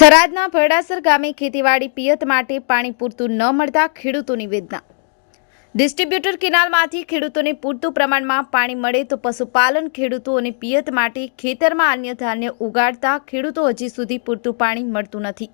થરાદના ભરડાસર ગામે ખેતીવાડી પિયત માટે પાણી પૂરતું ન મળતા ખેડૂતોની વેદના। ડિસ્ટ્રીબ્યુટર કેનાલમાંથી ખેડૂતોને પૂરતું પ્રમાણમાં પાણી મળે તો પશુપાલન ખેડૂતો અને પિયત માટે ખેતરમાં અન્ય ધાન્ય ઉગાડતા ખેડૂતો હજી સુધી પૂરતું પાણી મળતું નથી।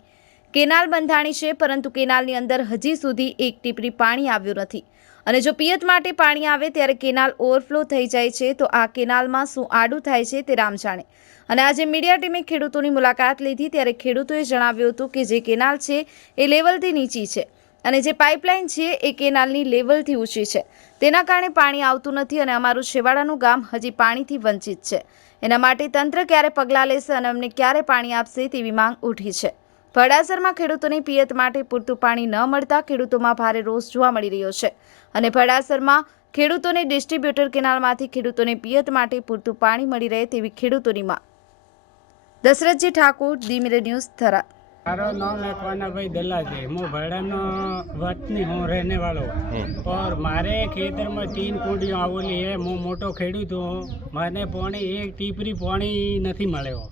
કેનાલ બંધાણી છે, પરંતુ કેનાલની અંદર હજી સુધી એક ટીપરી પાણી આવ્યું નથી અને જો પિયત માટે પાણી આવે ત્યારે કેનાલ ઓવરફ્લો થઈ જાય છે તો આ કેનાલમાં શું આડું થાય છે તે રામ જાણે। અને આજે મીડિયા ટીમે ખેડૂતોની મુલાકાત લીધી ત્યારે ખેડૂતોએ જણાવ્યું હતું કે જે કેનાલ છે એ લેવલથી નીચી છે અને જે પાઇપલાઇન છે એ કેનાલની લેવલથી ઊંચી છે, તેના કારણે પાણી આવતું નથી અને અમારું છેવાડાનું ગામ હજી પાણીથી વંચિત છે। એના માટે તંત્ર ક્યારે પગલાં લેશે અને અમને ક્યારે પાણી આપશે તેવી માંગ ઉઠી છે। ભરડાસરમાં ખેડૂતોને પિયત માટે પૂરતું પાણી ન મળતા ખેડૂતોમાં ભારે રોષ જોવા મળી રહ્યો છે અને ભરડાસરમાં ખેડૂતોને ડિસ્ટ્રીબ્યુટર કેનાલમાંથી ખેડૂતોને પિયત માટે પૂરતું પાણી મળી રહે તેવી ખેડૂતોની માંગ। दशरथ जी ठाकुर, दी मिरर न्यूज़, थराद। मारो नाम लखवाना भाई दल्ला है। मैं भड़ानो वतनी हूँ रहने वालों और मारे खेतर में 3 कुंडियों आवेली है। मैं मोटो खेडूत हूँ, मैंने पानी एक टीपरी पानी नहीं मळ्यो।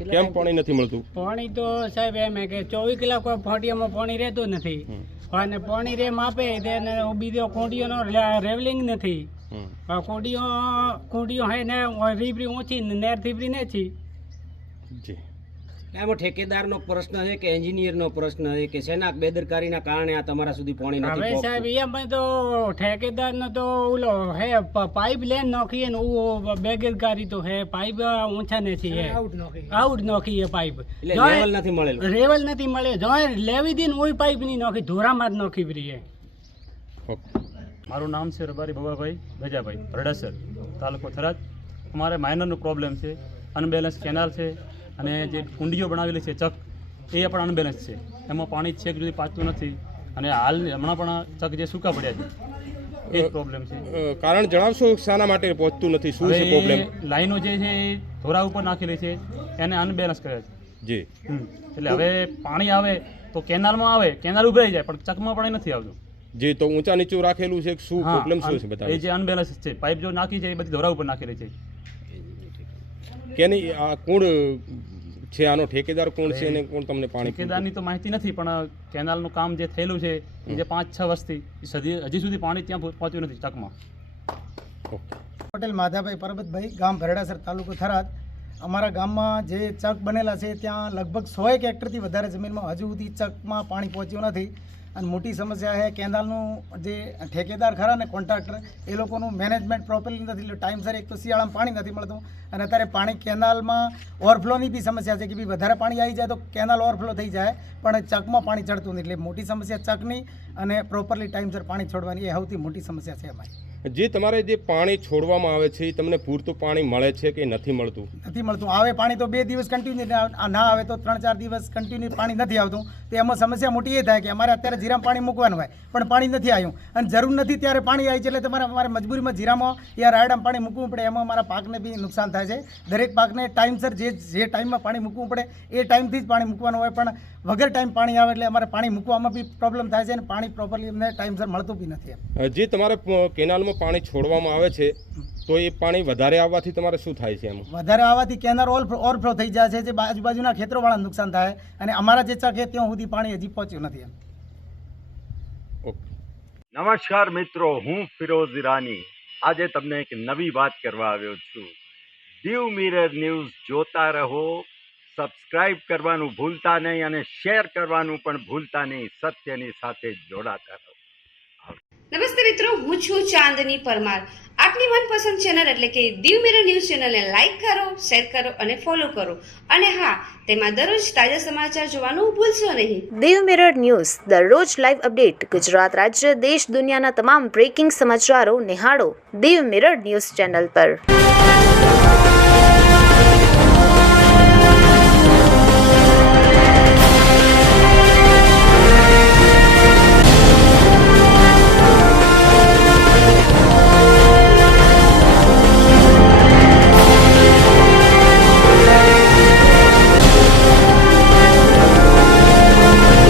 केम पानी नहीं मळतुं? पानी तो साहेब एम है कि 24 कलाक फाटिया में पानी रहतुं नथी અને પાણી રે માપે તેને બીજો કુંડીઓનો રેવલિંગ નથી। કુંડીઓ હે ને રીબરી ઊંચી નેર રીબરી નથી जी। એમાં ઠેકેદારનો પ્રશ્ન છે કે એન્જિનિયરનો પ્રશ્ન છે કે સેના બેદરકારીના કારણે આ તમારા સુધી પાણી નથી હવે પહોંચતું? સાહેબ એમાં તો ઠેકેદારનો તો ઓલો હે પાઇપ લેન નોખી ને ઓ બેદરકારી તો હે પાઇપ ઊંચા નથી હે આઉટ નોખી હે પાઇપ એટલે લેવલ નથી મળેલું। રેવલ નથી મળે જો લેવી દી ઓય પાઇપ ની નોખી ધોરામાં જ નોખી ભરી હે। મારું નામ છે રબારી બબાભાઈ ગજાભાઈ, ભરડાસર તાલુકો થરાદ। અમારે માઇનરનો પ્રોબ્લેમ છે, અનબેલેન્સ કેનાલ છે અને જે કુંડીઓ બનાવેલી છે ચક એ પણ અનબેલેન્સ છે, એમાં પાણી છેક સુધી પાછતું નથી અને હાલ હમણાં પણ ચક જે સૂકા પડ્યા છે એ જ પ્રોબ્લેમ છે। કારણ જણાવશો શાના માટે પહોંચતું નથી, શું છે પ્રોબ્લેમ? લાઈનો જે છે એ ધોરા ઉપર નાખેલી છે એને અનબેલેન્સ કરે છે જી। એટલે હવે પાણી આવે તો કેનાલમાં આવે, કેનાલ ઉભરાઈ જાય પણ ચકમાં પાણી નથી આવતું। જી, તો ઊંચા નીચું રાખેલું છે, શું પ્રોબ્લેમ શું છે એ બતાવો? જે અનબેલેન્સ છે, પાઇપ જો નાખી છે એ બધી ધોરા ઉપર નાખેલી છે। કેની આ કોણ છે, આનો ઠેકેદાર કોણ છે અને કોણ તમને પાણી? ઠેકેદારની તો માહિતી નથી, પણ કેનાલનું કામ જે થયેલું છે જે 5-6 વર્ષથી હજી સુધી પાણી ત્યાં પહોંચ્યું નથી ચકમાં। પટેલ માધાભાઈ પરબતભાઈ, ગામ ભરડાસર, તાલુકો થરાદ। અમારા ગામમાં જે ચક બનેલા છે ત્યાં લગભગ 100 હેક્ટરથી વધારે જમીનમાં હજુ સુધી ચકમાં પાણી પહોંચ્યું નથી અને મોટી સમસ્યા છે કેનાલનું જે ઠેકેદાર ખરા ને કોન્ટ્રાક્ટર એ લોકોનું મેનેજમેન્ટ પ્રોપરલી નથી, એટલે ટાઈમસર એક તો શિયાળામાં પાણી નથી મળતું અને અત્યારે પાણી કેનાલમાં ઓવરફ્લોની બી સમસ્યા છે કે ભાઈ વધારે પાણી આવી જાય તો કેનાલ ઓવરફ્લો થઈ જાય પણ ચકમાં પાણી ચડતું નથી, એટલે મોટી સમસ્યા ચકની અને પ્રોપરલી ટાઈમસર પાણી છોડવાની એ સૌથી મોટી સમસ્યા છે અમારી। જે તમારે જે પાણી છોડવામાં આવે છે એ તમને પૂરતું પાણી મળે છે કે નથી મળતું? નથી મળતું। આવે પાણી તો 2 દિવસ કન્ટિન્યુ, ના આવે તો 3-4 દિવસ કન્ટિન્યુ પાણી નથી આવતું, તો એમાં સમસ્યા મોટી એ થાય કે અમારે અત્યારે જીરામાં પાણી મૂકવાનું હોય પણ પાણી નથી આવ્યું અને જરૂર નથી ત્યારે પાણી આવી છે, એટલે અમારે મજબૂરીમાં જીરામાં યા રાયડામાં પાણી મૂકવું પડે। એમાં અમારા પાકને બી નુકસાન થાય છે। દરેક પાકને ટાઈમસર જે ટાઈમમાં પાણી મૂકવું પડે એ ટાઈમથી જ પાણી મૂકવાનું હોય, પણ વગર ટાઈમ પાણી આવે એટલે અમારે પાણી મૂકવામાં બી પ્રોબ્લેમ થાય છે અને પાણી પ્રોપરલી અમને ટાઈમસર મળતું બી નથી। જે તમારે કેનાલમાં પાણી છોડવામાં આવે છે તો એ પાણી વધારે આવવાથી તમારે શું થાય છે? એમાં વધારે આવવાથી કેનાલ ઓવરફ્લો થઈ જાય છે, જે આજુબાજુના ખેતરોવાળાને નુકસાન થાય અને અમારા જે ચક છે ત્યાં સુધી પાણી હજી પહોંચ્યું નથી। નમસ્કાર મિત્રો, હું ફિરોઝ ઈરાની આજે તમને એક નવી વાત કરવા આવ્યો છું। દીવ મિરર ન્યૂઝ જોતા રહો, સબસ્ક્રાઇબ કરવાનું ભૂલતા નહીં અને શેર કરવાનું પણ ભૂલતા નહીં। સત્યની સાથે જોડાતા રહો। નમસ્તે મિત્રો, હું છું ચાંદની પરમાર। આપની મનપસંદ ચેનલ એટલે કે દીવ મિરર ન્યૂઝ ચેનલને લાઈક કરો, શેર કરો અને ફોલો કરો અને હા, તેમાં દરરોજ તાજા સમાચાર જોવાનું ભૂલશો નહીં। દીવ મિરર ન્યૂઝ દરરોજ લાઈવ અપડેટ, ગુજરાત રાજ્ય, દેશ દુનિયાના તમામ બ્રેકિંગ સમાચારો નિહાળો દીવ મિરર ન્યૂઝ ચેનલ પર।